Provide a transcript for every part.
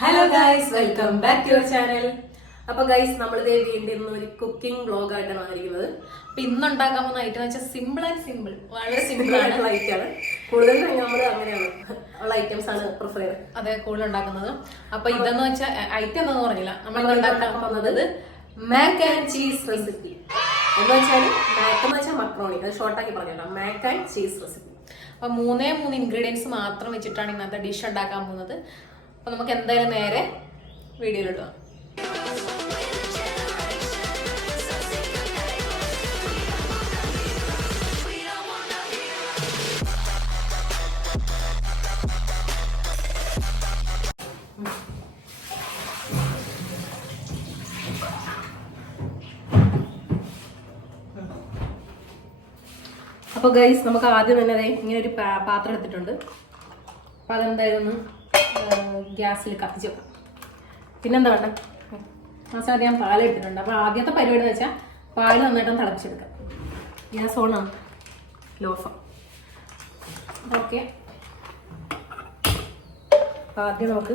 Hello guys, welcome back to your channel. അപ്പൊ guys, നമ്മളിതേ വീണ്ടും ഒരു കുക്കിംഗ് വ്ളോഗ് ആയിട്ടാണ് വന്നിരിക്കുന്നത്. അപ്പൊ ഇന്നുണ്ടാക്കാൻ പോകുന്ന ഐറ്റം വെച്ചാൽ സിമ്പിൾ ആൻഡ് സിമ്പിൾ, വളരെ സിമ്പിൾ ആയിട്ടുള്ള ഐറ്റമാണ്. കൂടുതൽ നമ്മൾ അങ്ങനെയാണ് ഉള്ള ഐറ്റംസ് ആണ് പ്രിഫർ ചെയ്യുന്നത്. അതെ, കൂടുതൽ ഉണ്ടാക്കുന്നത്. അപ്പൊ ഇതെന്ന് വെച്ചാൽ ഐറ്റം എന്താന്ന് പറഞ്ഞില്ല, നമ്മൾ ഉണ്ടാക്കാൻ പോകുന്നത് മാക് ആൻഡ് ചീസ് റെസിപ്പി എന്ന് വെച്ചാൽ മാക് എന്ന് വെച്ചാൽ മക്രോണി, അത് ഷോർട്ടാക്കി പറഞ്ഞോ, മാക് ആൻഡ് ചീസ് റെസിപ്പി. അപ്പൊ മൂന്നേ ഇൻഗ്രീഡിയൻസ് മാത്രം വെച്ചിട്ടാണ് ഇന്നത്തെ ഡിഷ് ഉണ്ടാക്കാൻ പോകുന്നത്. അപ്പൊ നമുക്ക് എന്തായാലും നേരെ വീഡിയോയിലിടാം. അപ്പോൾ ഗൈസ്, നമുക്ക് ആദ്യം തന്നെ അതെ ഇങ്ങനെ ഒരു പാത്രം എടുത്തിട്ടുണ്ട്. അപ്പം അതെന്തായാലും ഒന്ന് ഗ്യാസിൽ കത്തിച്ച് വെക്കാം. പിന്നെന്താ വേണ്ട, മസാല ഞാൻ പാലെടുത്തിട്ടുണ്ട്. അപ്പോൾ ആദ്യത്തെ പരിപാടി എന്ന് വെച്ചാൽ പാല് നന്നായിട്ടൊന്ന് തിളപ്പിച്ചെടുക്കാം. ഗ്യാസ് ഓണാണ്, ലോഫാം. ഓക്കെ, ആദ്യം നമുക്ക്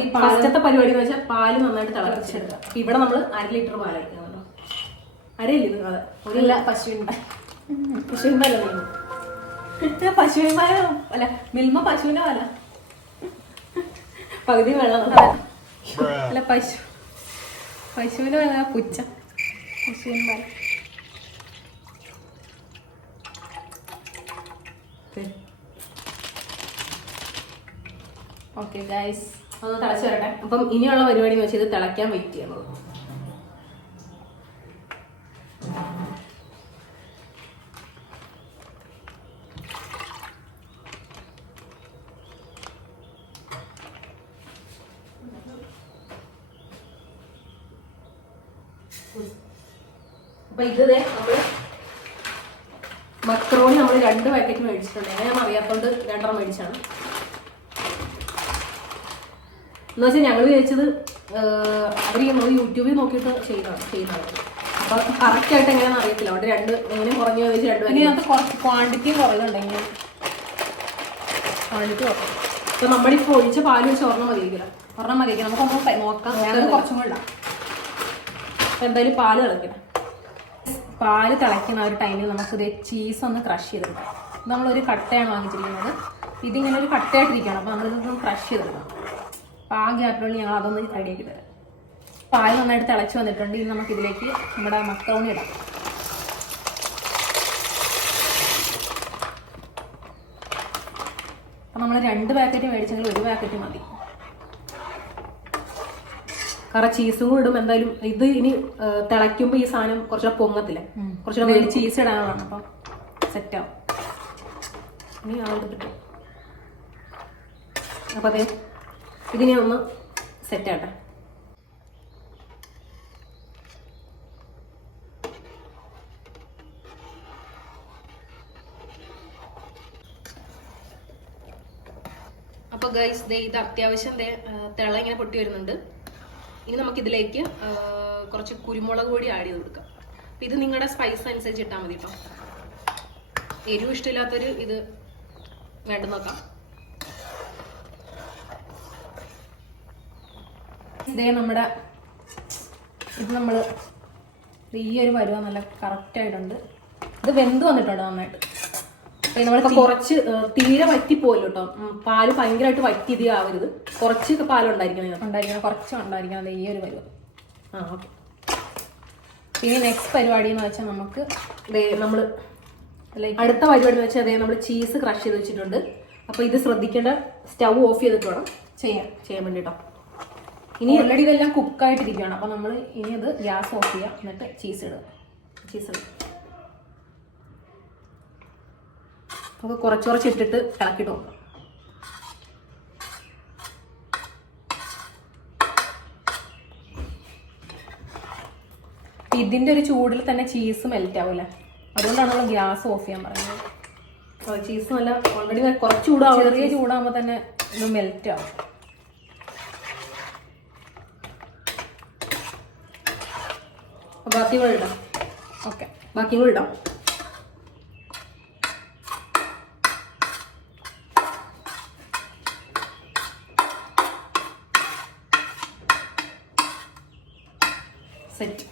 ഈ ഫസ്റ്റത്തെ പരിപാടി എന്ന് വെച്ചാൽ പാല് നന്നായിട്ട് തിളപ്പിച്ചെടുക്കാം. അപ്പം ഇവിടെ നമ്മൾ 1/2 ലിറ്റർ പാലായിരിക്കുന്നുണ്ടോ, അരയില്ല, അതെ, ഒരു പശുവിൻ്റെ പശുവിൻ പാല അല്ല, മിൽമ പശുവിന്റെ പാല, പകുതി വെള്ളം അല്ല, പശുവിന്റെ പാല, പുച്ച പശുവിൻ പാല. ഓക്കെ ഗൈസ്, ഒന്ന് തിളച്ച് വരട്ടെ. അപ്പം ഇനിയുള്ള പരിപാടി എന്ന് വെച്ചാൽ ഇത് തിളയ്ക്കാൻ വെയിറ്റ് ചെയ്യുന്നത്. അപ്പൊ ഇത് നമ്മള് മക്രോണി നമ്മൾ 2 പാക്കറ്റ് മേടിച്ചിട്ടുണ്ട്. എങ്ങനെയാണെന്ന് അറിയാത്തോണ്ട് 2 മേടിച്ചാണ്. എന്ന് വെച്ചാൽ ഞങ്ങൾ വിചാരിച്ചത് അവർ യൂട്യൂബിൽ നോക്കിയിട്ട് ചെയ്യുന്നതാണ്. അപ്പൊ കറക്റ്റ് ആയിട്ട് എങ്ങനെയാണെന്ന് അറിയത്തില്ല. അവിടെ 2 എങ്ങനെ കുറഞ്ഞു ചോദിച്ചാൽ 2 ഇതിനകത്ത് കുറച്ച് ക്വാണ്ടിറ്റിയും കുറയുന്നുണ്ടെങ്കിൽ ക്വാണ്ടിറ്റി കുറയും. ഇപ്പൊ നമ്മളിപ്പോൾ ഒഴിച്ച പാല് വെച്ച് ഒരെണ്ണം മതിയിരിക്കില്ല, നമുക്കൊന്ന് നോക്കാം. കുറച്ചും കൂടെ അപ്പൊ എന്തായാലും പാല് തിളക്കണം. പാല് തിളയ്ക്കുന്ന ആ ഒരു ടൈമിൽ നമുക്കിത് ചീസ് ഒന്ന് ക്രഷ് ചെയ്തെടുക്കാം. നമ്മളൊരു കട്ടയാണ് വാങ്ങിച്ചിരിക്കുന്നത്. ഇതിങ്ങനെ ഒരു കട്ടയായിട്ടിരിക്കുകയാണ്. അപ്പോൾ നമ്മളിതൊന്ന് ക്രഷ് ചെയ്തെടുക്കണം. അപ്പോൾ ആ ഗ്യാപ്പിലുള്ള ഞങ്ങൾ അതൊന്ന് റെഡിയാക്കി തരാം. പാല് നന്നായിട്ട് തിളച്ച് വന്നിട്ടുണ്ട്. ഇനി നമുക്കിതിലേക്ക് നമ്മുടെ മക്രോണി ഇടാം. അപ്പം നമ്മൾ 2 പാക്കറ്റ് മേടിച്ചെങ്കിൽ 1 പാക്കറ്റ് മതി. കാരണം ചീസും കൂടെ ഇടും. എന്തായാലും ഇത് ഇനി തിളയ്ക്കുമ്പോൾ ഈ സാധനം കുറച്ചുകൂടെ പൊങ്ങത്തില്ല, കുറച്ചുകൂടെ ചീസ് ഇടാനാണ്. അപ്പം സെറ്റാവും. ഇനി ആളിട്ടിട്ട് അപ്പം അതെ ഇതിനെ ഒന്ന് സെറ്റാട്ടെ. അപ്പൊ ഗൈസ്, ഇത് അത്യാവശ്യം തിള ഇങ്ങനെ പൊട്ടി വരുന്നുണ്ട്. ഇനി നമുക്കിതിലേക്ക് കുറച്ച് കുരുമുളക് പൊടി ആഡ് ചെയ്ത് കൊടുക്കാം. അപ്പം ഇത് നിങ്ങളുടെ സ്പൈസ് അനുസരിച്ച് ഇട്ടാൽ മതി കേട്ടോ. എരിവ് ഇഷ്ടമില്ലാത്തൊരു ഇത് വേണ്ട നോക്കാം. ഇതേ നമ്മുടെ ഇത് നമ്മൾ ഈ ഒരു പരുവ നല്ല കറക്റ്റായിട്ടുണ്ട്. ഇത് വെന്ത് വന്നിട്ടുണ്ട് നന്നായിട്ട്. നമ്മളിപ്പോൾ കുറച്ച് തീരെ വറ്റിപ്പോലും കേട്ടോ. പാല് ഭയങ്കരമായിട്ട് വറ്റിയത് ആവരുത്, കുറച്ച് പാലുണ്ടായിരിക്കണം, കുറച്ച് ഉണ്ടായിരിക്കണം. ഈ ഒരു പരുവം. ഓക്കെ. പിന്നെ നെക്സ്റ്റ് പരിപാടി എന്ന് വെച്ചാൽ നമുക്ക് നമ്മൾ അടുത്ത പരിപാടി എന്ന് വെച്ചാൽ നമ്മൾ ചീസ് ക്രഷ് ചെയ്ത് വെച്ചിട്ടുണ്ട്. അപ്പോൾ ഇത് ശ്രദ്ധിക്കേണ്ട, സ്റ്റൗ ഓഫ് ചെയ്തിട്ട് വേണം ചെയ്യാൻ വേണ്ടിട്ടോ. ഇനി ഓൾറെഡി ഇതെല്ലാം കുക്കായിട്ടിരിക്കുകയാണ്. അപ്പോൾ നമ്മൾ ഇനി ഇത് ഗ്യാസ് ഓഫ് ചെയ്യുക, എന്നിട്ട് ചീസ് ഇടുക. നമുക്ക് കുറച്ച് ഇട്ടിട്ട് ഇളക്കിയിട്ട് നോക്കാം. ഇതിൻ്റെ ഒരു ചൂടിൽ തന്നെ ചീസ് മെൽറ്റ് ആവില്ലേ, അതുകൊണ്ടാണ് നമ്മൾ ഗ്യാസ് ഓഫ് ചെയ്യാൻ പറയുന്നത്. ചീസ് നല്ല ഓൾറെഡി കുറച്ച് ചൂടാവും, ചെറിയ ചൂടാകുമ്പോൾ തന്നെ ഇത് മെൽറ്റ് ആവും. ബാക്കി കൂടെ ഇടാം. ഓക്കെ, ബാക്കി കൂടെ ഇടാം. സെറ്റ്.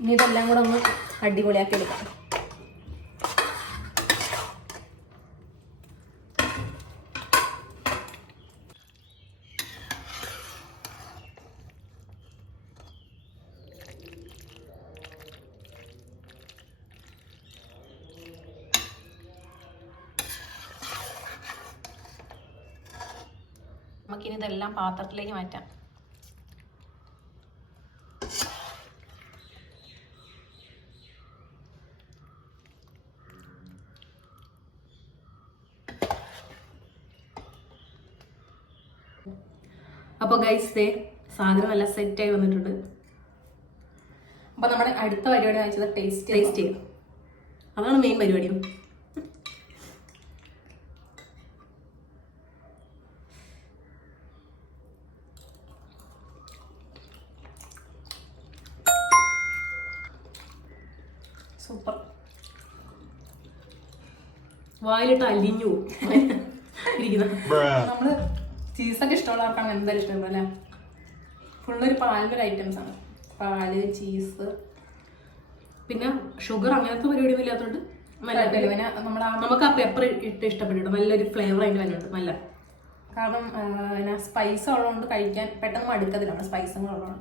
ഇനി ഇതെല്ലാം കൂടെ ഒന്ന് അടിപൊളിയാക്കി എടുക്കാം. നമുക്കിനി ഇതെല്ലാം പാത്രത്തിലേക്ക് മാറ്റാം. അപ്പോൾ ഗൈസ് സാധനം നല്ല സെറ്റായി വന്നിട്ടുണ്ട്. അപ്പോൾ നമ്മുടെ അടുത്ത പരിപാടി വെച്ചത് ടേസ്റ്റ് ചെയ്യുക. അതാണ് മെയിൻ പരിപാടിയും. സൂപ്പർ. വായിലിട്ട് അലിഞ്ഞു ഇരിക്കുന്നത്. നമ്മള് ചീസൊക്കെ ഇഷ്ടമുള്ളവർക്കാണ് എന്തായാലും ഇഷ്ടപ്പെടും അല്ലേ. ഫുള്ളൊരു പാലിൻ്റെ ഐറ്റംസ് ആണ്. പാല്, ചീസ്, പിന്നെ ഷുഗർ അങ്ങനത്തെ പരിപാടിയൊന്നും ഇല്ലാത്തതുകൊണ്ട് പിന്നെ നമുക്ക് ആ പെപ്പർ ഇട്ട് ഇഷ്ടപ്പെട്ടിട്ട് നല്ലൊരു ഫ്ലേവർ അതിൻ്റെ വരുന്നുണ്ട് നല്ല. കാരണം പിന്നെ സ്പൈസ് ഉള്ളതുകൊണ്ട് കഴിക്കാൻ പെട്ടെന്ന് മടുക്കത്തില്ല നമ്മുടെ സ്പൈസുകൾ ഉള്ളതാണ്.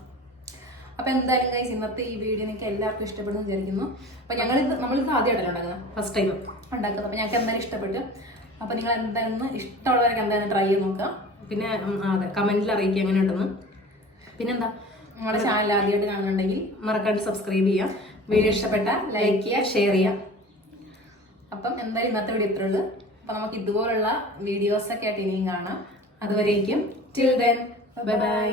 അപ്പോൾ എന്തായാലും ഗൈസ് ഇന്നത്തെ ഈ വീഡിയോ എനിക്ക് എല്ലാവർക്കും ഇഷ്ടപ്പെടുന്നു വിചാരിക്കുന്നു. അപ്പോൾ നമ്മളിത് ആദ്യമായിട്ടല്ല ഉണ്ടാക്കുന്നത്, ഫസ്റ്റ് ടൈം ഉണ്ടാക്കുന്നത്. അപ്പോൾ ഞങ്ങൾക്ക് എന്തായാലും ഇഷ്ടപ്പെട്ടു. അപ്പോൾ നിങ്ങൾ എന്തായാലും ഇഷ്ടമുള്ളവരൊക്കെ എന്തായാലും ട്രൈ ചെയ്ത് നോക്കുക. പിന്നെ അതെ കമൻറ്റിൽ അറിയിക്കുക എങ്ങനെ ഉണ്ടെന്ന്. പിന്നെന്താ, നിങ്ങളുടെ ചാനൽ ആദ്യമായിട്ട് കാണുന്നുണ്ടെങ്കിൽ മറക്കാണ്ട് സബ്സ്ക്രൈബ് ചെയ്യുക. വീഡിയോ ഇഷ്ടപ്പെട്ട ലൈക്ക് ചെയ്യുക, ഷെയർ ചെയ്യുക. അപ്പം എന്തായാലും ഇന്നത്തെ വീഡിയോ ഇത്രേ ഉള്ളൂ. അപ്പം നമുക്ക് ഇതുപോലുള്ള വീഡിയോസൊക്കെ ആയിട്ട് ഇനിയും കാണാം. അതുവരേക്കും ടിൽ ദെൻ ബൈ ബൈ.